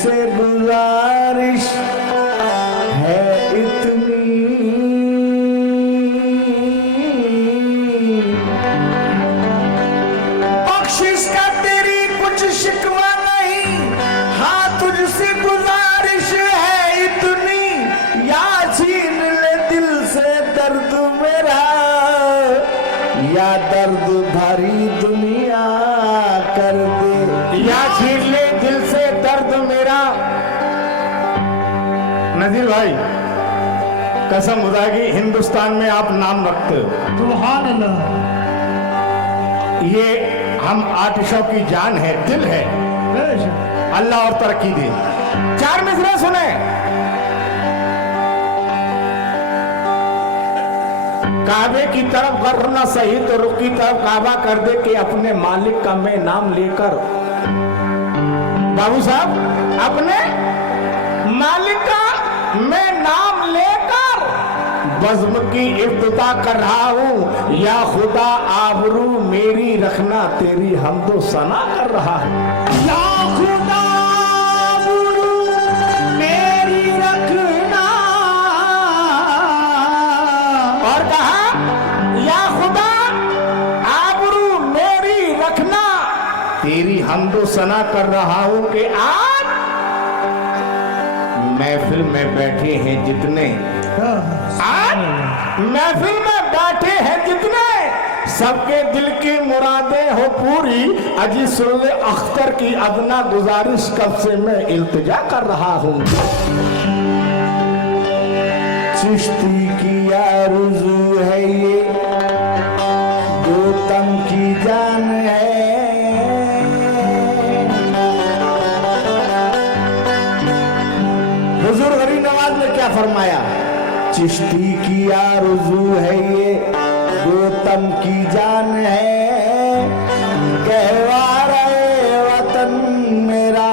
तुझसे गुजारिश है इतनी, बख्शिश का तेरी कुछ शिकवा नहीं, हाँ तुझसे गुजारिश है इतनी, या छीन ले दिल से दर्द मेरा, या दर्द भरी दुनिया कर दे, या छीन ले दिल से दर्द मेरा। नजीर भाई, कसम खुदा की हिंदुस्तान में आप नाम रखते हो, सुभान अल्लाह। ये हम आतिशों की जान है, दिल है। अल्लाह और तरक्की दे। 4 मिसरे सुने। काबे की तरफ गर्र ना सही तो रुख की तरफ काबा कर दे कि अपने मालिक का मैं नाम लेकर, बाबू साहब, अपने मालिक का मैं नाम लेकर बज़्म की इब्तिदा कर रहा हूं, या खुदा आबरू मेरी रखना तेरी हमदो सना कर रहा है। या खुदा आबरू मेरी रखना, और कहा या खुदा आबरू मेरी रखना तेरी हमदो सना कर रहा हूं कि आज महफिल में बैठे हैं जितने, आज महफिल में बैठे हैं जितने, सबके दिल की मुरादें हो पूरी। अजी सुन ले अख्तर की अदना गुजारिश कब से मैं इल्तिजा कर रहा हूं। चिश्ती की आरज़ू है ये, गौतम की जान है, हुजूर गरीब नवाज ने क्या फरमाया, चिश्ती की आरज़ू है ये, गौतम की जान है, कहवारा वतन मेरा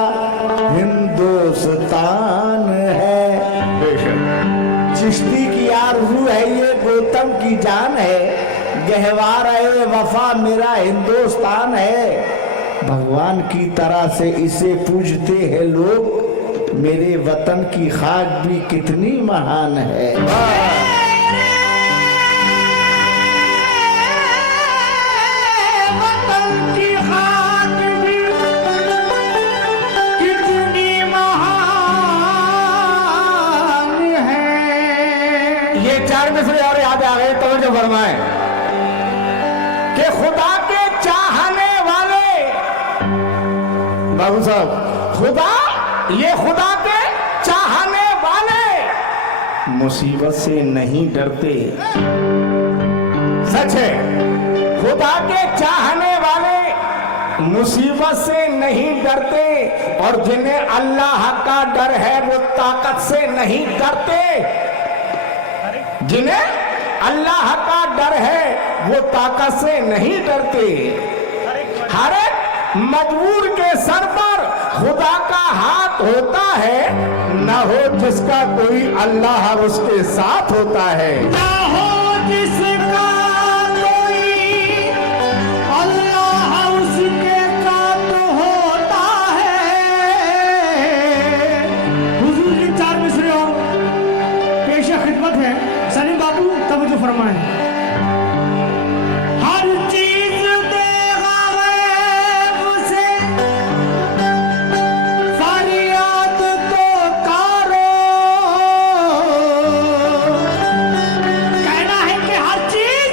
हिंदुस्तान है। चिश्ती की आरज़ू है ये, गौतम की जान है, गहवारा वफा मेरा हिंदुस्तान है। भगवान की तरह से इसे पूजते हैं लोग, मेरे वतन की खाक भी कितनी महान है। वतन की खाक भी कितनी महान है। ये 4 मिसरे और याद आ गए, तवज्जो फरमाएं कि खुदा के चाहने वाले, बाबू साहब, खुदा, ये खुदा के चाहने वाले मुसीबत से नहीं डरते। सच है, खुदा के चाहने वाले मुसीबत से नहीं डरते, और जिन्हें अल्लाह का डर है वो ताकत से नहीं डरते। जिन्हें अल्लाह का डर है वो ताकत से नहीं डरते। हर एक मजबूर के सर पर खुदा का हाथ होता है, न हो जिसका कोई अल्लाह उसके साथ होता है। ना हो जिसका कोई अल्लाह उसके साथ होता है। हुजूर की 4 मिसरे और पेश खिदमत है। सलीम बाबू तवज्जो फरमाएं। हर चीज देगा गैब से, फरियाद तो करो। कहना है कि हर चीज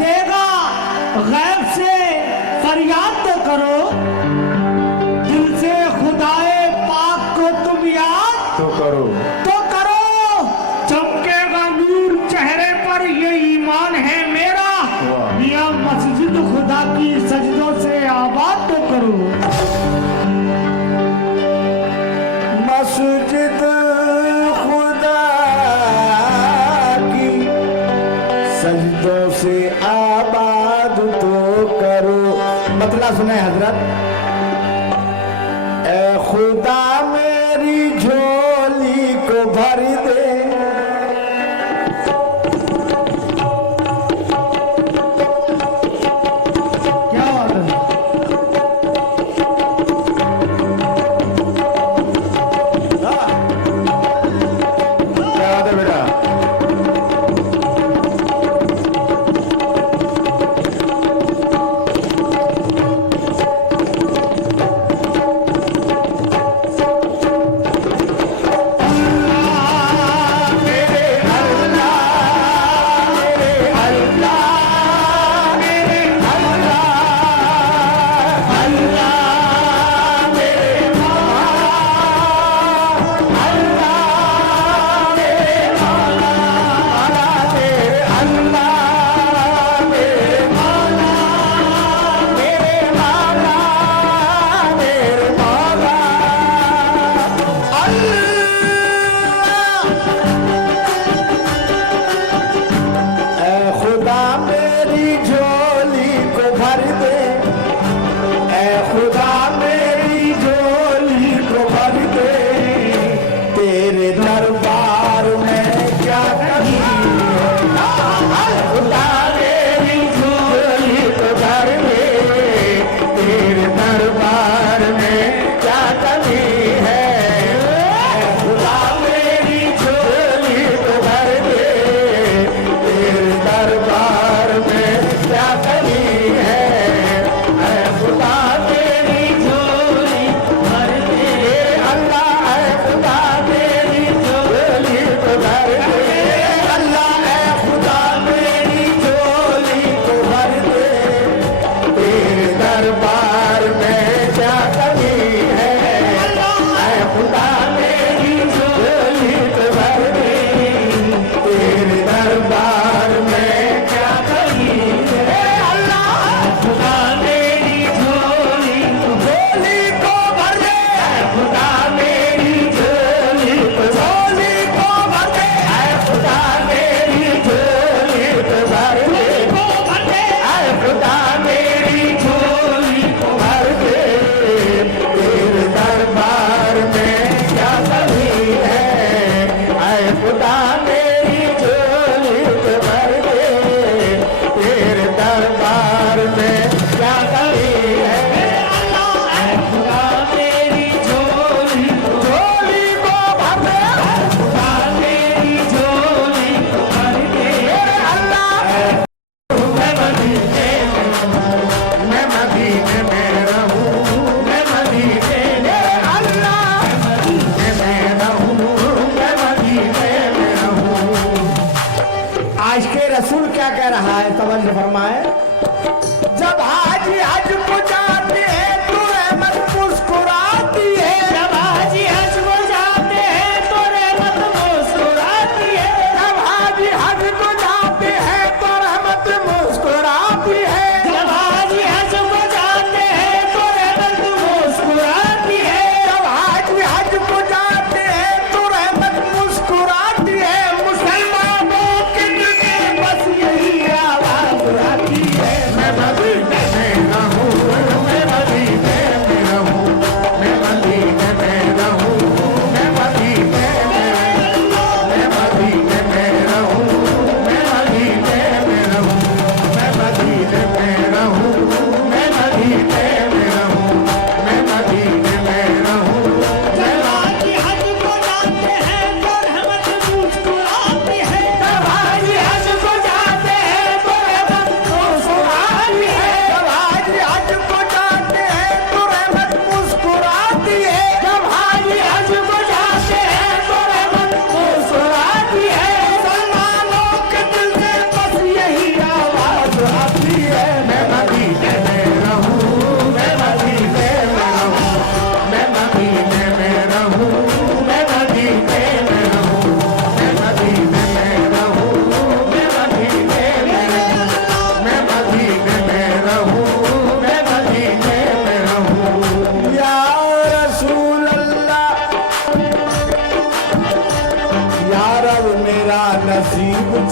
देगा गैब से, फरियाद तो करो। दिल से खुदाए पाक को तुम याद तो करो, तो करो। चमकेगा नूर चेहरे पर, ये ईमान है मेरा। या मस्जिद खुदा की सजदों से आबाद तो करो। मस्जिद खुदा की सजदों से आबाद तो करो। मतलब सुने हजरत, ए खुदा मेरी झोली को भर दे, क्या बात है।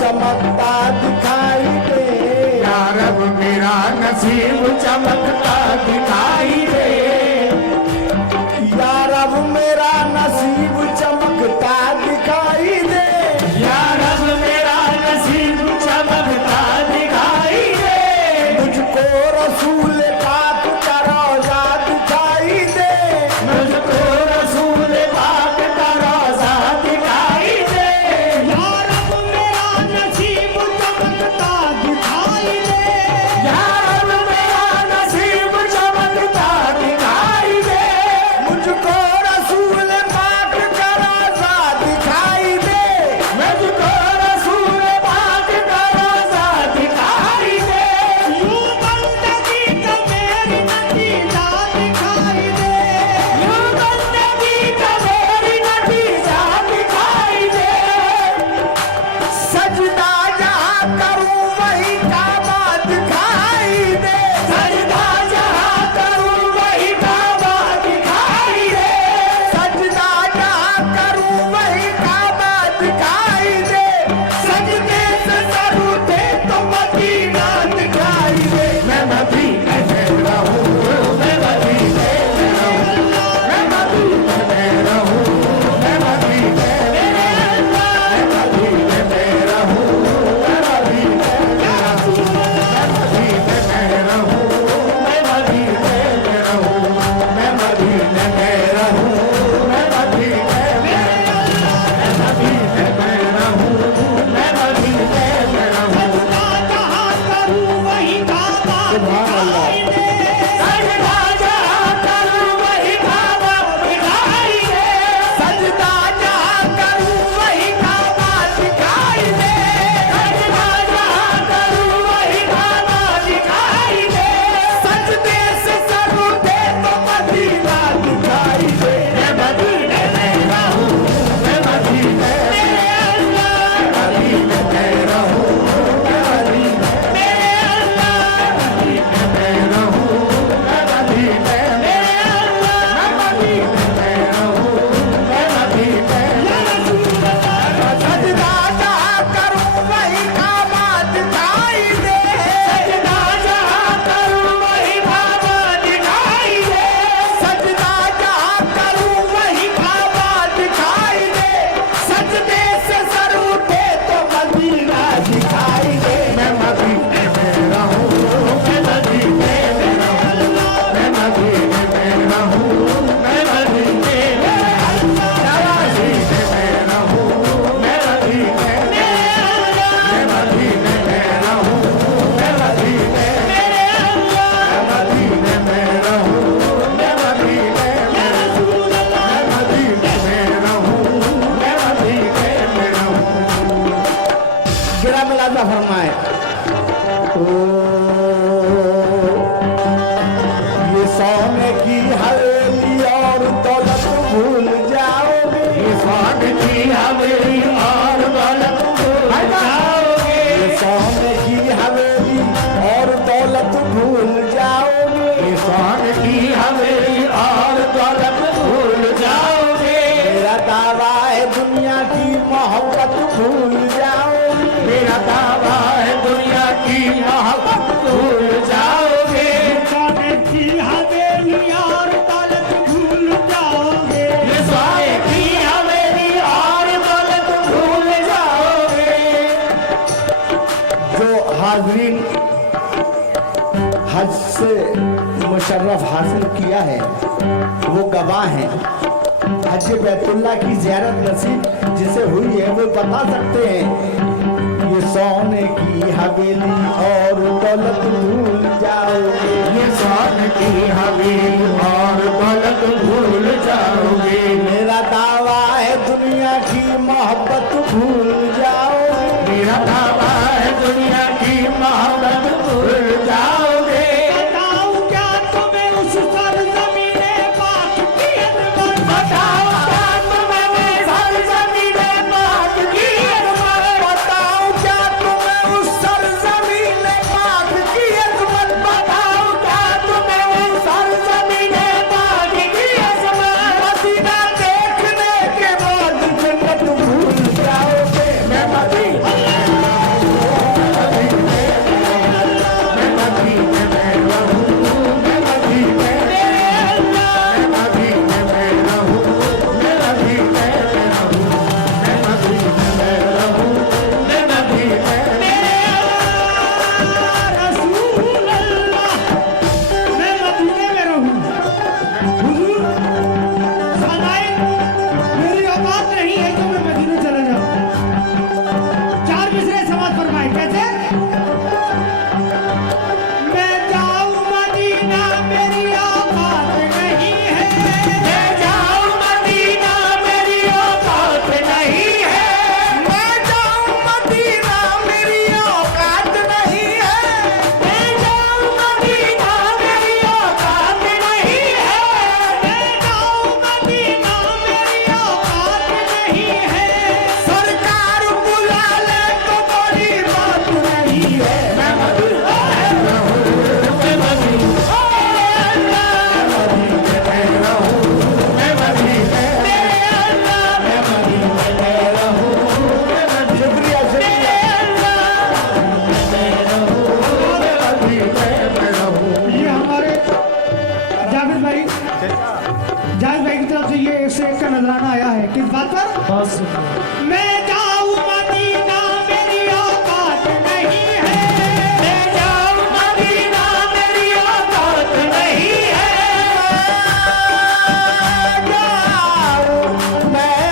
चमकता दिखाई दे, या रब मेरा नसीब चमकता दिखाई दे, या रब मेरा नसीब चमकता दिखाई दे, या रब मेरा नसीब चमकता दिखाई दे, मुझको रसूल पाक का रोजा दिखाई दे, मुझको रसूल पाक का रोज़ा दिखाई दे, या रब मेरा नसीब चमकता दिखाई दे, या रब मेरा नसीब चमकता दिखाई दे, मुझको रसूल पाक का रोजा दिखाई दे, मुझको रसूल पाक का रोज़ा दिखाई दे, यूं बंदगी का मेरी नतीजा दिखाई दे, यूं बंदगी का मेरी नतीजा दिखाई दे, सजदा जहाँ करूँ वही काबा दिखाई दे, सजदा जहाँ करूँ वही काबा दिखाई दे, सजदा जहाँ करूँ वही काबा दिखाई दे, सजदे से सर उठे तो मदीना दिखाई दे, मैं मदीने में रहूं, मैं मदीने में रहूं, मैं मदीने में रहूं, मैं मदीने में रहूं, मैं मदीने में रहूं, मैं मदीने में रहूं, मैं मदीने में रहूं, मैं मदीने में रहूं, मैं मदीने में रहूं, मैं मदीने में रहूं, मैं मदीने में रहूं। सजदा जहाँ करूँ वही काबा दिखाई दे, सजदा जहाँ करूँ वही काबा दिखाई दे, सजदा जहाँ करूँ वही काबा दिखाई दे, सजदा जहाँ करूँ वही काबा दिखाई दे, सजदे से सर उठे तो मदीना दिखाई दे, मैं मदीने में रहूं, मैं मदीने में मदीने में रहूं, मैं मदीने में रहूं, मैं मदीने में रहूं, मैं मदीने में सजदा जहाँ करूँ वही काबा दिखाई दे, सजदा जहाँ करूँ वही काबा दिखाई दे, सजदा जहाँ करूँ वही काबा दिखाई दे, सजदे से सर उठे तो मदीना दिखाई दे, मैं मदीने में रहूं, मैं मदीने में रहूं, मैं मदीने में रहूं, मैं मदीने में रहूं, मैं मदीने में रहूं, मैं मदीने में रहूं, मैं मदीने में रहूं, मैं मदीने में रहूं, मैं मदीने में रहूं। गिरा मिलाजा फरमाए ओ ये सोने की हवेली और दौलत भूल जाओगे, ये स्वाद की हवेली और दौलत भूल जाओगे, ये सोने की हवेली और दौलत भूल जाओगे, ये स्वाद की हवेली और दौलत भूल जाओगे, मेरा दावा है दुनिया की मोहब्बत भूल जाओगे, मेरा दावा है दुनिया की मोहब्बत भूल जाओगे, सोने की हवेली और दौलत भूल जाओगे, ये स्वाद की हवेली और दौलत भूल जाओगे। जो हाजरीन हज से मुशर्रफ हासिल किया है वो गवाह हैं, हज बैतुल्लाह की ज़ियारत नसीब जिसे हुई है वो बता सकते हैं, ये सोने की हवेली और दौलत भूल जाओगे, ये स्वाद की हवेली और दौलत भूल जाओगे, मेरा दावा है दुनिया की मोहब्बत भूल जाओगे, मेरा दावा है दुनिया की मोहब्बत भूल जाओगे, बताओ क्या तुम्हें उस सरज़मीने पाक की अजमत, बताओ क्या तुम्हें सरज़मीने पाक की अजमत, बताओ क्या तुम्हें उस सरज़मीन पाक की अजमत, बताओ क्या तुम्हें सरज़मीने पाक से एक का नजराना आया है किस बात पर मैं जाऊं मदीना मेरी औकात नहीं है मैं जाऊं मदीना मेरी औकात नहीं है मैं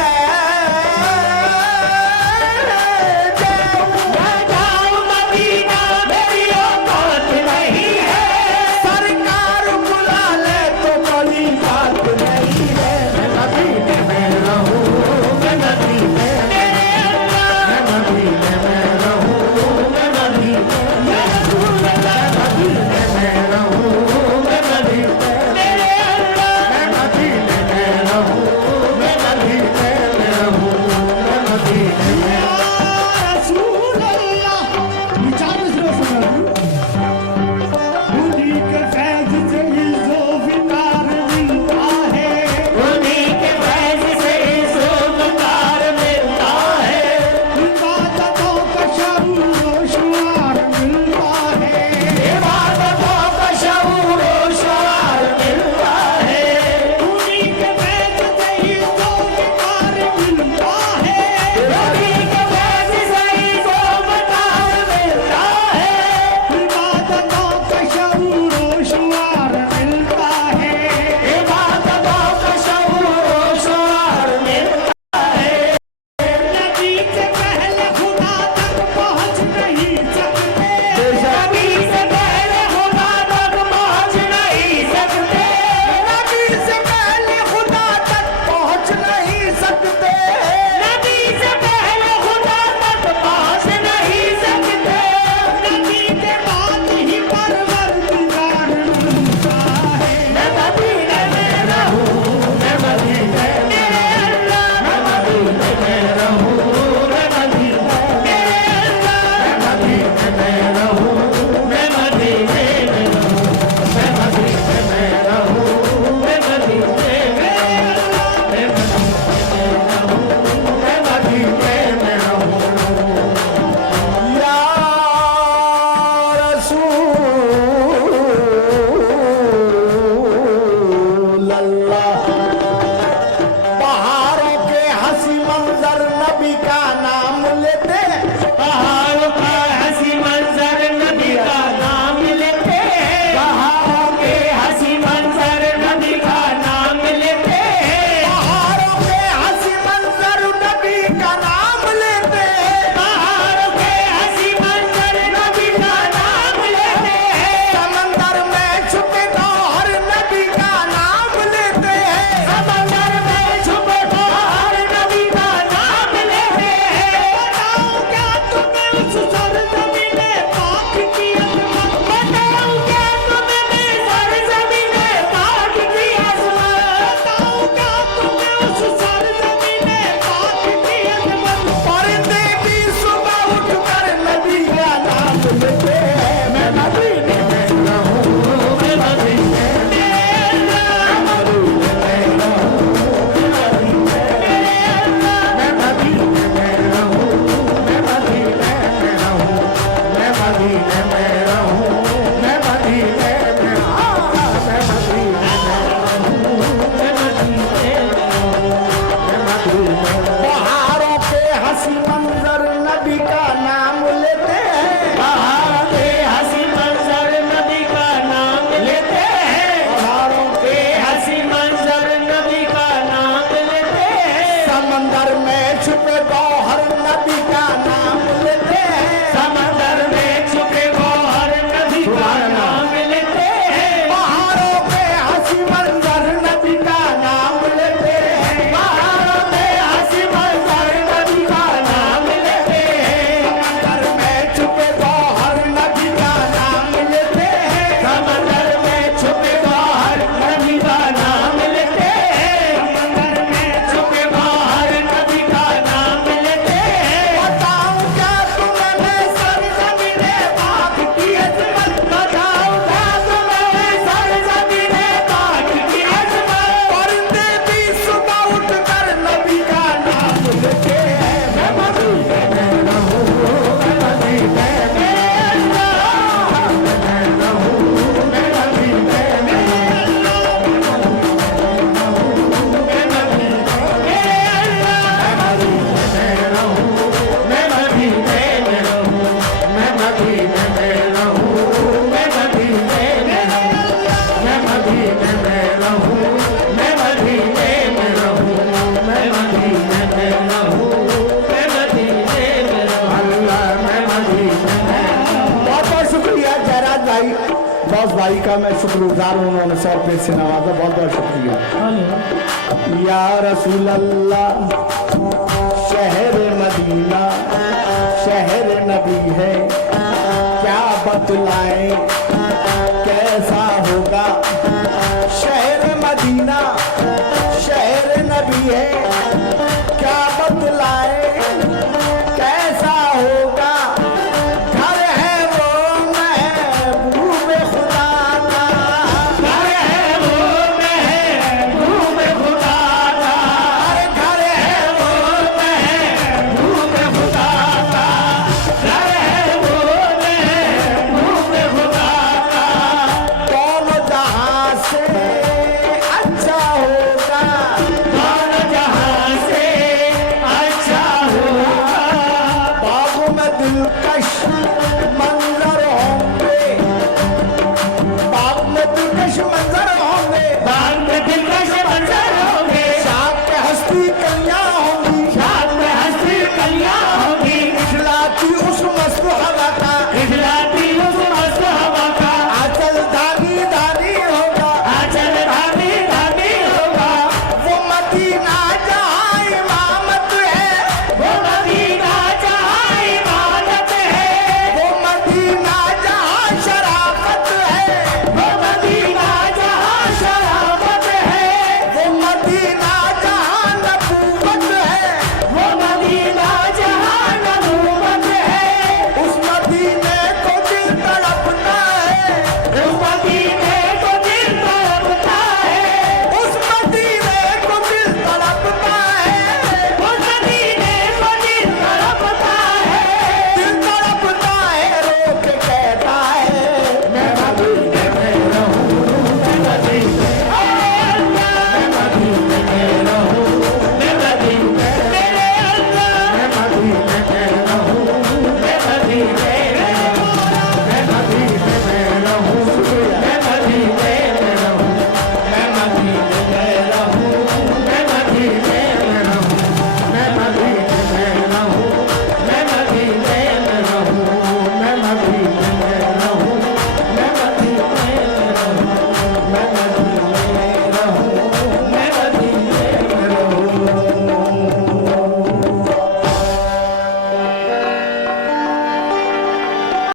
भाई का मैं शुक्रगुजार हूं, उन्होंने 100 रुपये से नवाजा, बहुत बहुत शुक्रिया। या रसूल अल्लाह शहर मदीना शहर नबी है, क्या बतलाएं